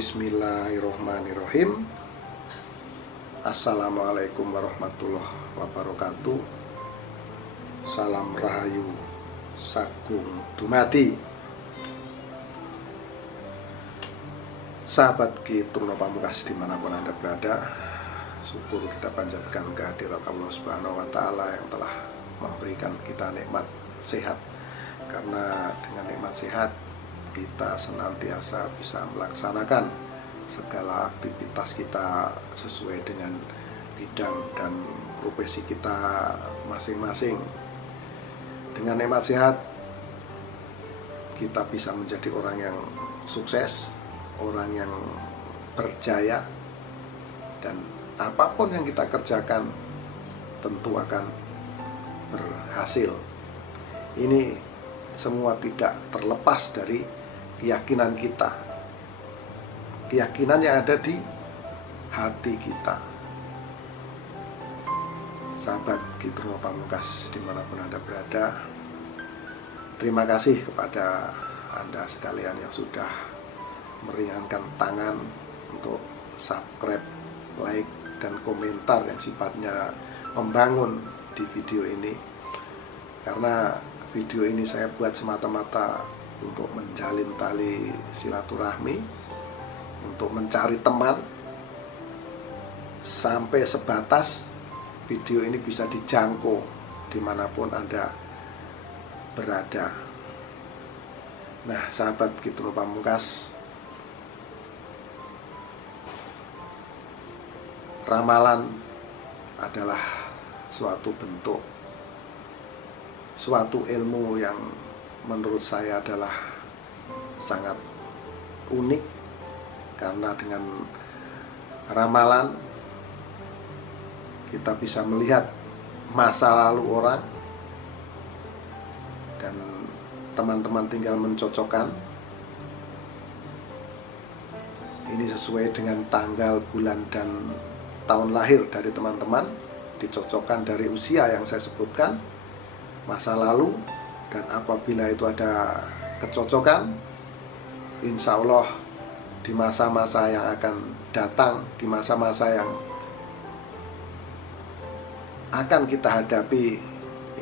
Bismillahirrohmanirrohim. Assalamualaikum warahmatullahi wabarakatuh. Salam rahayu sagung dumadi. Sahabat Ki Truno Pamungkas dimanapun Anda berada, syukur kita panjatkan kehadirat Allah Subhanahu wa Ta'ala yang telah memberikan kita nikmat sehat. Karena dengan nikmat sehat kita senantiasa bisa melaksanakan segala aktivitas kita sesuai dengan bidang dan profesi kita masing-masing. Dengan nikmat sehat kita bisa menjadi orang yang sukses, orang yang berjaya, dan apapun yang kita kerjakan tentu akan berhasil. Ini semua tidak terlepas dari keyakinan kita, keyakinan yang ada di hati kita. Sahabat Ki Truno Pamungkas dimanapun Anda berada, terima kasih kepada Anda sekalian yang sudah meringankan tangan untuk subscribe, like, dan komentar yang sifatnya membangun di video ini. Karena video ini saya buat semata-mata untuk menjalin tali silaturahmi, untuk mencari teman, sampai sebatas video ini bisa dijangkau dimanapun Anda berada. Nah, sahabat Ki Truno Pamungkas, ramalan adalah suatu bentuk, suatu ilmu yang menurut saya adalah sangat unik. Karena dengan ramalan kita bisa melihat masa lalu orang, dan teman-teman tinggal mencocokkan ini sesuai dengan tanggal, bulan, dan tahun lahir dari teman-teman, dicocokkan dari usia yang saya sebutkan, masa lalu, dan apabila itu ada kecocokan, insya Allah di masa-masa yang akan datang, di masa-masa yang akan kita hadapi,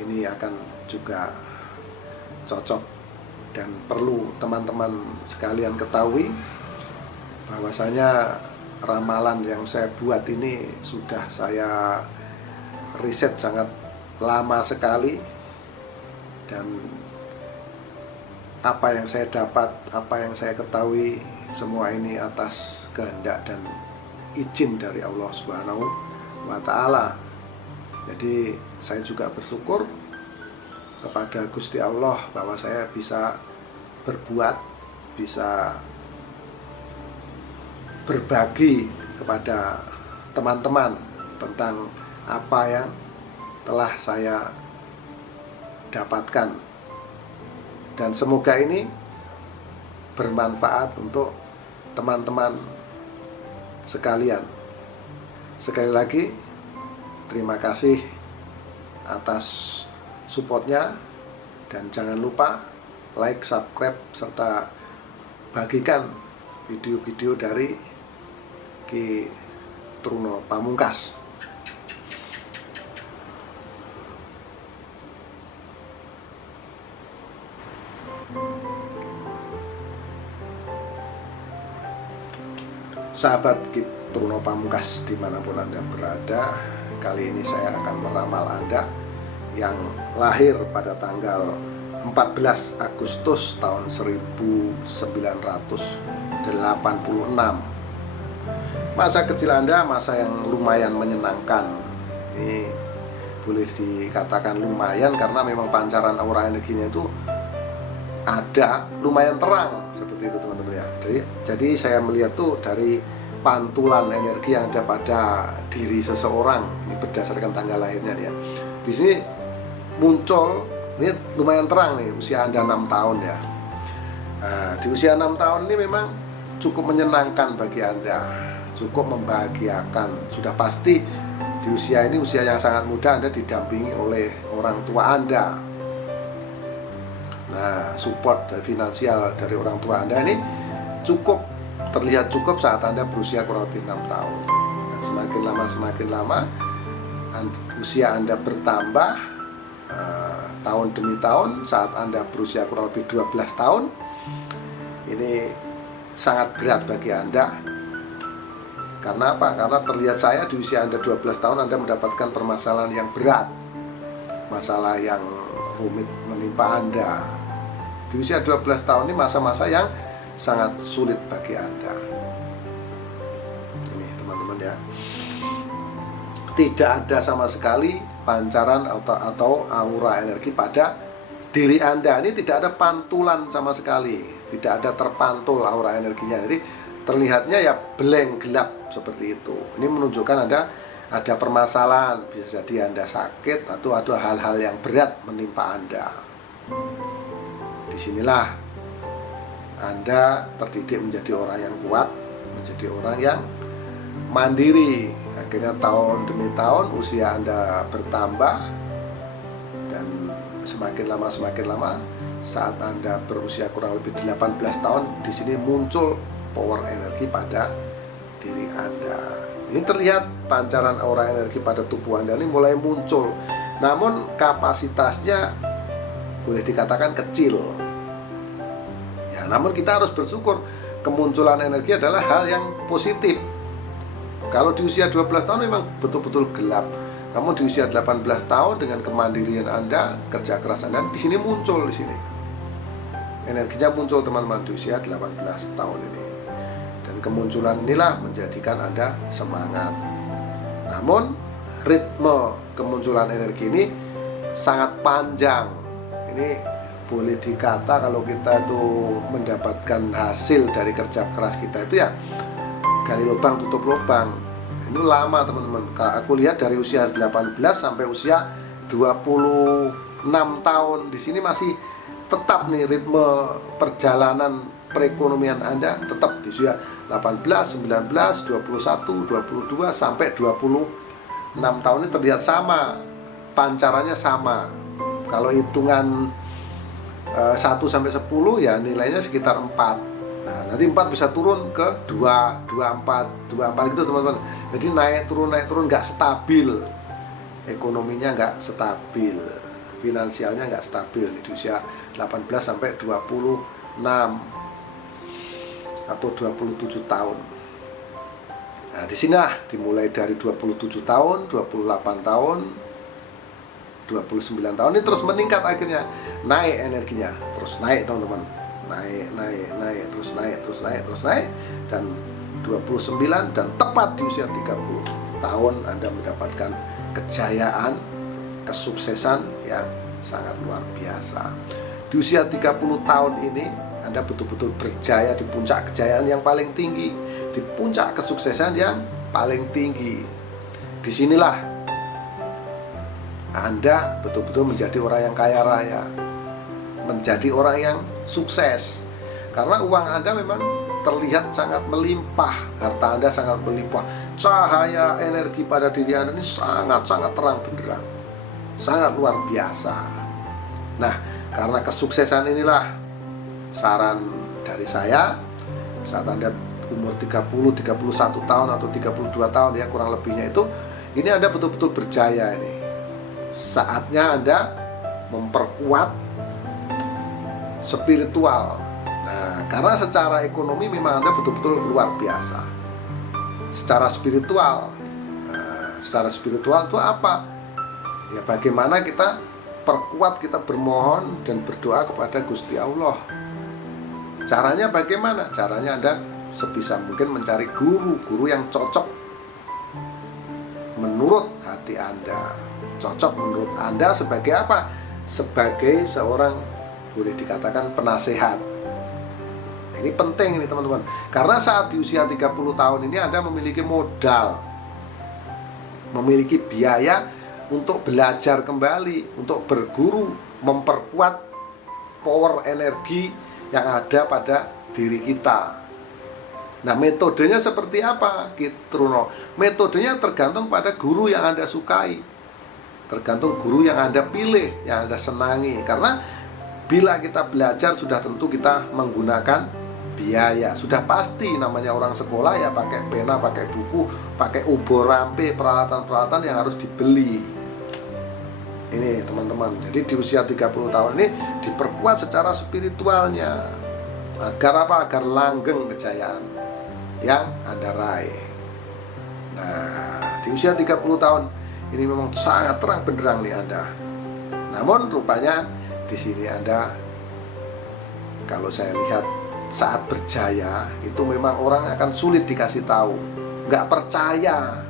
ini akan juga cocok. Dan perlu teman-teman sekalian ketahui bahwasanya ramalan yang saya buat ini sudah saya riset sangat lama sekali, dan apa yang saya dapat, apa yang saya ketahui, semua ini atas kehendak dan izin dari Allah Subhanahu wa Ta'ala. Jadi saya juga bersyukur kepada Gusti Allah bahwa saya bisa berbuat, bisa berbagi kepada teman-teman tentang apa yang telah saya dapatkan, dan semoga ini bermanfaat untuk teman-teman sekalian. Sekali lagi terima kasih atas supportnya, dan jangan lupa like, subscribe, serta bagikan video-video dari Ki Truno Pamungkas. Sahabat Ki Truno Pamungkas dimanapun Anda berada, kali ini saya akan meramal Anda yang lahir pada tanggal 14 Agustus tahun 1986. Masa kecil Anda masa yang lumayan menyenangkan. Ini boleh dikatakan lumayan karena memang pancaran aura energinya itu ada, lumayan terang, seperti itu teman-teman ya. Jadi saya melihat tuh dari pantulan energi yang ada pada diri seseorang, ini berdasarkan tanggal lahirnya ya. Di sini muncul, ini lumayan terang nih, usia Anda 6 tahun ya. Nah, di usia 6 tahun ini memang cukup menyenangkan bagi Anda, cukup membahagiakan. Sudah pasti di usia ini, usia yang sangat muda, Anda didampingi oleh orang tua Anda. Nah, support dari finansial dari orang tua Anda ini cukup terlihat cukup saat Anda berusia kurang lebih 6 tahun. Dan semakin lama usia Anda bertambah tahun demi tahun. Saat Anda berusia kurang lebih 12 tahun, ini sangat berat bagi Anda. Karena apa? Karena terlihat saya di usia Anda 12 tahun Anda mendapatkan permasalahan yang berat, masalah yang rumit menimpa Anda. Di usia 12 tahun ini masa-masa yang sangat sulit bagi Anda. Ini teman-teman ya, tidak ada sama sekali pancaran atau aura energi pada diri Anda. Ini tidak ada pantulan sama sekali, tidak ada terpantul aura energinya. Jadi terlihatnya ya blank, gelap seperti itu. Ini menunjukkan ada permasalahan, bisa jadi Anda sakit atau ada hal-hal yang berat menimpa Anda. Disinilah Anda terdidik menjadi orang yang kuat, menjadi orang yang mandiri. Akhirnya tahun demi tahun usia Anda bertambah, dan semakin lama saat Anda berusia kurang lebih 18 tahun, di sini muncul power energi pada diri Anda. Ini terlihat pancaran aura energi pada tubuh Anda ini mulai muncul, namun kapasitasnya boleh dikatakan kecil. Ya, namun kita harus bersyukur, kemunculan energi adalah hal yang positif. Kalau di usia 12 tahun memang betul-betul gelap. Namun di usia 18 tahun dengan kemandirian Anda, kerja keras Anda, di sini muncul, di sini energinya muncul teman-teman di usia 18 tahun ini. Dan kemunculan inilah menjadikan Anda semangat. Namun ritme kemunculan energi ini sangat panjang. Ini boleh dikata kalau kita itu mendapatkan hasil dari kerja keras kita itu ya gali lubang tutup lubang. Ini lama teman-teman. Aku lihat dari usia 18 sampai usia 26 tahun, di sini masih tetap nih ritme perjalanan perekonomian Anda tetap di usia 18, 19, 21, 22 sampai 26 tahun ini terlihat sama, pancarannya sama. Kalau hitungan 1 sampai 10 ya nilainya sekitar 4. Nah, nanti 4 bisa turun ke 2, 24, 24 gitu teman-teman. Jadi naik turun nggak stabil. Ekonominya nggak stabil, finansialnya nggak stabil di usia 18 sampai 26 atau 27 tahun. Nah, di sini dimulai dari 27 tahun, 28 tahun, 29 tahun ini terus meningkat, akhirnya naik energinya, terus naik teman-teman. Naik, terus naik, dan 29 dan tepat di usia 30 tahun Anda mendapatkan kejayaan, kesuksesan yang sangat luar biasa. Di usia 30 tahun ini Anda betul-betul berjaya di puncak kejayaan yang paling tinggi, di puncak kesuksesan yang paling tinggi. Disinilah Anda betul-betul menjadi orang yang kaya raya, menjadi orang yang sukses. Karena uang Anda memang terlihat sangat melimpah, harta Anda sangat melimpah, cahaya energi pada diri Anda ini sangat-sangat terang benderang, sangat luar biasa. Nah, karena kesuksesan inilah saran dari saya, saat Anda umur 30, 31 tahun atau 32 tahun ya kurang lebihnya itu, ini Anda betul-betul berjaya ini. Saatnya Anda memperkuat spiritual. Nah, karena secara ekonomi memang Anda betul-betul luar biasa. Secara spiritual, secara spiritual itu apa? Ya bagaimana kita perkuat, kita bermohon dan berdoa kepada Gusti Allah. Caranya bagaimana? Caranya Anda sebisa mungkin mencari guru yang cocok menurut hati Anda. Cocok menurut Anda sebagai apa? Sebagai seorang, boleh dikatakan, penasehat. Ini penting ini teman-teman. Karena saat di usia 30 tahun ini Anda memiliki modal, memiliki biaya untuk belajar kembali, untuk berguru, memperkuat power energi yang ada pada diri kita. Nah, metodenya seperti apa, Truno? Metodenya tergantung pada guru yang Anda sukai, tergantung guru yang Anda pilih, yang Anda senangi. Karena bila kita belajar sudah tentu kita menggunakan biaya. Sudah pasti namanya orang sekolah ya pakai pena, pakai buku, pakai ubo rampe, peralatan-peralatan yang harus dibeli. Ini teman-teman, jadi di usia 30 tahun ini diperkuat secara spiritualnya. Agar apa? Agar langgeng kejayaan yang Anda raih. Nah, di usia 30 tahun ini memang sangat terang benderang nih Anda. Namun rupanya di sini Anda, kalau saya lihat saat berjaya itu memang orang akan sulit dikasih tahu, nggak percaya.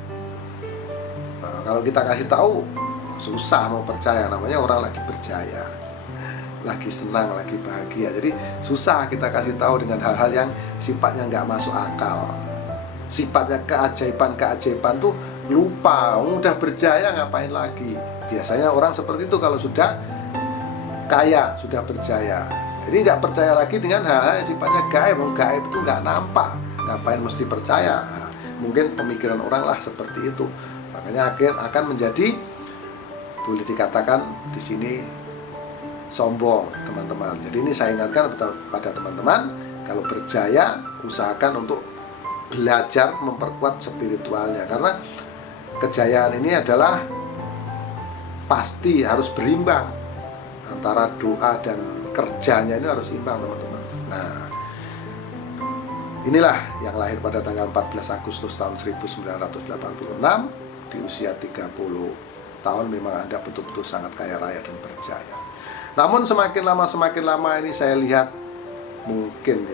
Nah, kalau kita kasih tahu susah mau percaya, namanya orang lagi berjaya, lagi senang, lagi bahagia. Jadi susah kita kasih tahu dengan hal-hal yang sifatnya nggak masuk akal. Sifatnya keajaiban tuh lupa, udah berjaya ngapain lagi. Biasanya orang seperti itu kalau sudah kaya, sudah berjaya. Jadi nggak percaya lagi dengan hal-hal yang sifatnya gaib. Gaib itu nggak nampak, ngapain mesti percaya. Nah, mungkin pemikiran orang lah seperti itu. Makanya akan menjadi, boleh dikatakan di sini sombong, teman-teman. Jadi ini saya ingatkan pada teman-teman, kalau berjaya usahakan untuk belajar memperkuat spiritualnya, karena kejayaan ini adalah pasti harus berimbang antara doa dan kerjanya, ini harus imbang, teman-teman. Nah, inilah yang lahir pada tanggal 14 Agustus tahun 1986 di usia 30 tahun. Memang Anda betul-betul sangat kaya raya dan berjaya. Namun semakin lama ini saya lihat mungkin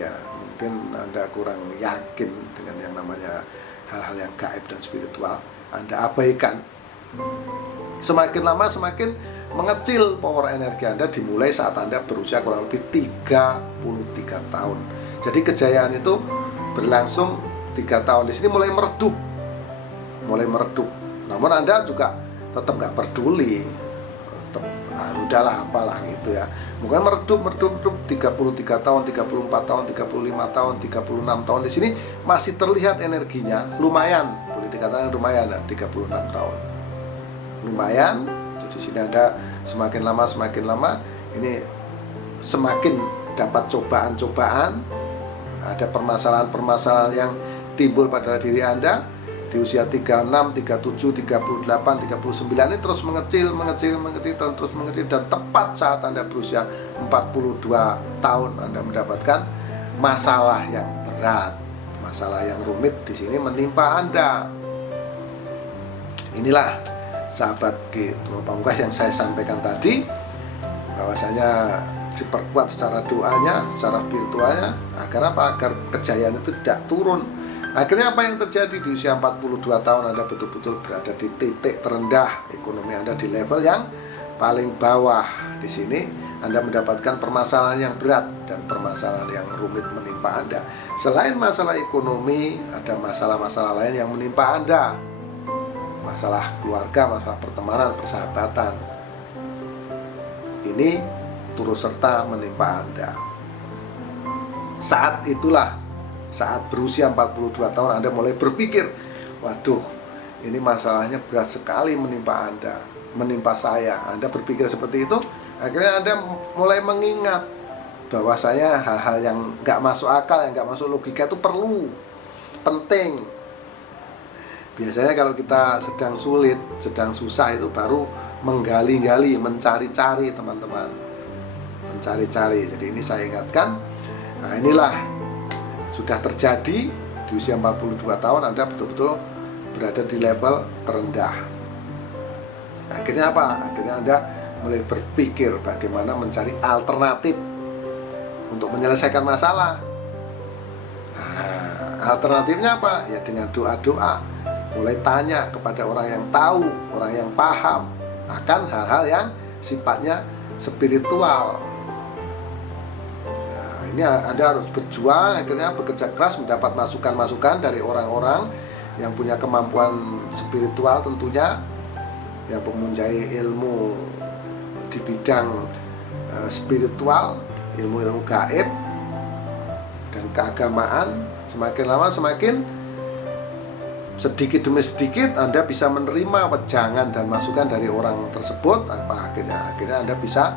Anda kurang yakin dengan yang namanya hal-hal yang gaib dan spiritual. Anda abaikan. Semakin lama semakin mengecil power energi Anda, dimulai saat Anda berusia kurang lebih 33 tahun. Jadi kejayaan itu berlangsung 3 tahun. Di sini mulai meredup. Namun Anda juga tetap nggak peduli, udahlah apalah gitu ya. Bukan meredup 33 tahun, 34 tahun, 35 tahun, 36 tahun. Di sini masih terlihat energinya lumayan, boleh dikatakan lumayan ya, 36 tahun. Lumayan. Di sini ada semakin lama ini semakin dapat cobaan-cobaan, ada permasalahan-permasalahan yang timbul pada diri Anda. Di usia 36, 37, 38, 39 ini terus mengecil dan tepat saat Anda berusia 42 tahun Anda mendapatkan masalah yang berat, masalah yang rumit di sini menimpa Anda. Inilah sahabat G20 Pamungkas yang saya sampaikan tadi, bahwasanya diperkuat secara doanya, secara spiritualnya, agar apa? Agar kejayaan itu tidak turun. Akhirnya apa yang terjadi di usia 42 tahun Anda betul-betul berada di titik terendah, ekonomi Anda di level yang paling bawah. Di sini Anda mendapatkan permasalahan yang berat dan permasalahan yang rumit menimpa Anda. Selain masalah ekonomi, ada masalah-masalah lain yang menimpa Anda. Masalah keluarga, masalah pertemanan, persahabatan. Ini turut serta menimpa Anda. Saat itulah, saat berusia 42 tahun Anda mulai berpikir, waduh, ini masalahnya berat sekali menimpa Anda, menimpa saya. Anda berpikir seperti itu, akhirnya Anda mulai mengingat bahwasanya hal-hal yang nggak masuk akal, yang nggak masuk logika itu perlu, penting. Biasanya kalau kita sedang sulit, sedang susah, itu baru menggali-gali, mencari-cari, teman-teman, mencari-cari. Jadi ini saya ingatkan. Nah, inilah sudah terjadi di usia 42 tahun Anda betul-betul berada di level terendah. Akhirnya apa? Akhirnya Anda mulai berpikir bagaimana mencari alternatif untuk menyelesaikan masalah. Nah, alternatifnya apa? Ya dengan doa-doa. Mulai tanya kepada orang yang tahu, orang yang paham akan hal-hal yang sifatnya spiritual. Ini Anda harus berjuang, akhirnya bekerja keras, mendapat masukan-masukan dari orang-orang yang punya kemampuan spiritual tentunya, yang mempunyai ilmu di bidang spiritual, ilmu-ilmu gaib dan keagamaan. Semakin lama semakin sedikit demi sedikit Anda bisa menerima wejangan dan masukan dari orang tersebut. Akhirnya Anda bisa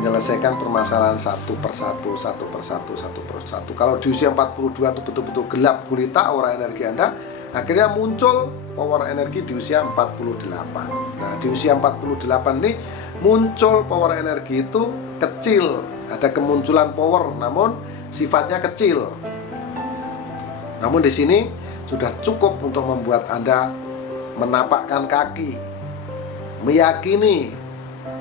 menyelesaikan permasalahan satu persatu. Kalau di usia 42 itu betul-betul gelap gulita aura energi Anda, akhirnya muncul power energi di usia 48. Nah, di usia 48 ini muncul power energi itu kecil, ada kemunculan power namun sifatnya kecil. Namun di sini sudah cukup untuk membuat Anda menapakkan kaki, meyakini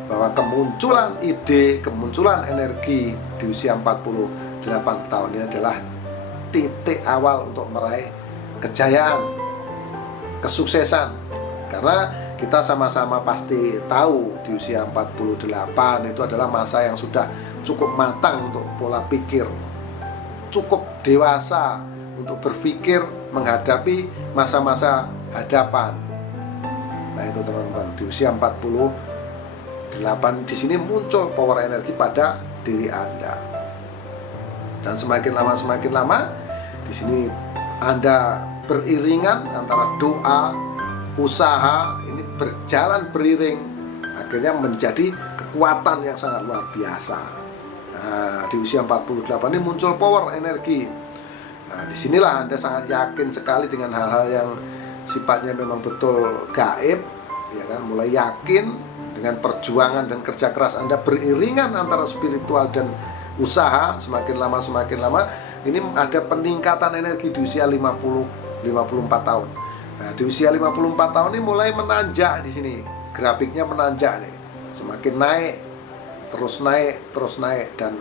bahwa kemunculan ide, kemunculan energi di usia 48 tahun ini adalah titik awal untuk meraih kejayaan, kesuksesan. Karena kita sama-sama pasti tahu di usia 48 itu adalah masa yang sudah cukup matang untuk pola pikir, cukup dewasa untuk berpikir menghadapi masa-masa hadapan. Nah itu teman-teman, di usia 48 di sini muncul power energi pada diri Anda. Dan semakin lama di sini Anda beriringan antara doa, usaha, ini berjalan beriring, akhirnya menjadi kekuatan yang sangat luar biasa. Nah, di usia 48 ini muncul power energi. Nah, disinilah Anda sangat yakin sekali dengan hal-hal yang sifatnya memang betul gaib, ya kan? Mulai yakin dengan perjuangan dan kerja keras Anda beriringan antara spiritual dan usaha. Semakin lama ini ada peningkatan energi di usia 54 tahun. Nah, di usia 54 tahun ini mulai menanjak di sini. Grafiknya menanjak nih. Semakin naik, terus naik dan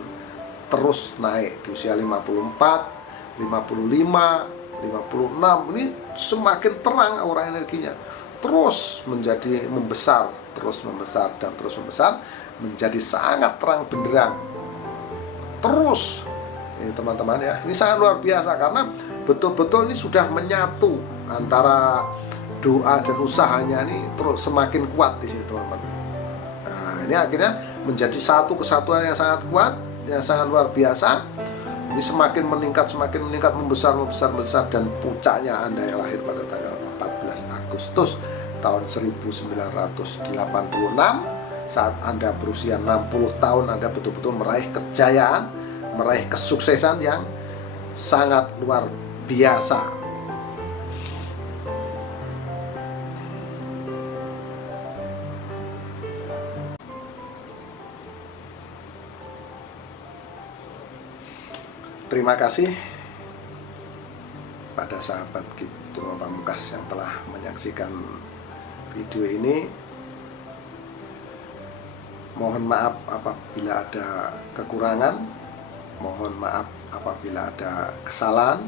terus naik di usia 54, 55, 56. Ini semakin terang aura energinya. Terus menjadi membesar, terus membesar menjadi sangat terang benderang. Terus ini teman-teman ya, ini sangat luar biasa karena betul-betul ini sudah menyatu antara doa dan usahanya ini terus semakin kuat di sini teman-teman. Nah, ini akhirnya menjadi satu kesatuan yang sangat kuat, yang sangat luar biasa. Ini semakin meningkat, membesar dan puncaknya Anda yang lahir pada tanggal 14 Agustus tahun 1986, saat Anda berusia 60 tahun, Anda betul-betul meraih kejayaan, meraih kesuksesan yang sangat luar biasa. Terima kasih pada sahabat Gitu Pamungkas yang telah menyaksikan video ini. Mohon maaf apabila ada kekurangan, mohon maaf apabila ada kesalahan,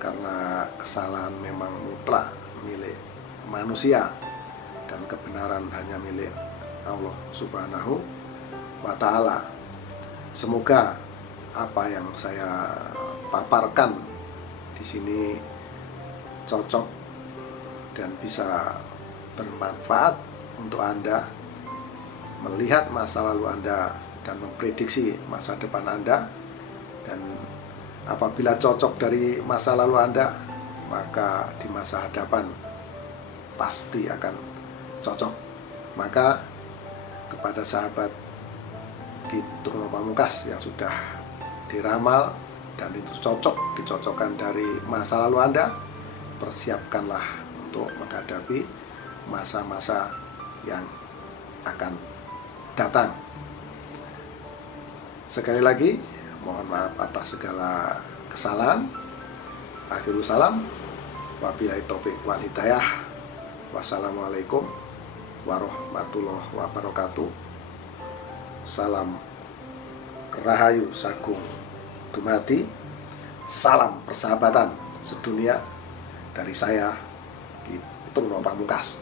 karena kesalahan memang mutlak milik manusia dan kebenaran hanya milik Allah Subhanahu wa Ta'ala. Semoga apa yang saya paparkan di sini cocok dan bisa bermanfaat untuk Anda melihat masa lalu Anda dan memprediksi masa depan Anda. Dan apabila cocok dari masa lalu Anda, maka di masa hadapan pasti akan cocok. Maka kepada sahabat Gitu Pamungkas yang sudah diramal dan itu dicocokkan dari masa lalu Anda, persiapkanlah untuk menghadapi masa-masa yang akan datang. Sekali lagi mohon maaf atas segala kesalahan. Akhirul salam, wabillahi taufik wal hidayah. Wassalamualaikum warahmatullahi wabarakatuh. Salam Rahayu Sagung Dumadi, salam persahabatan sedunia dari saya, Gitu Pamungkas.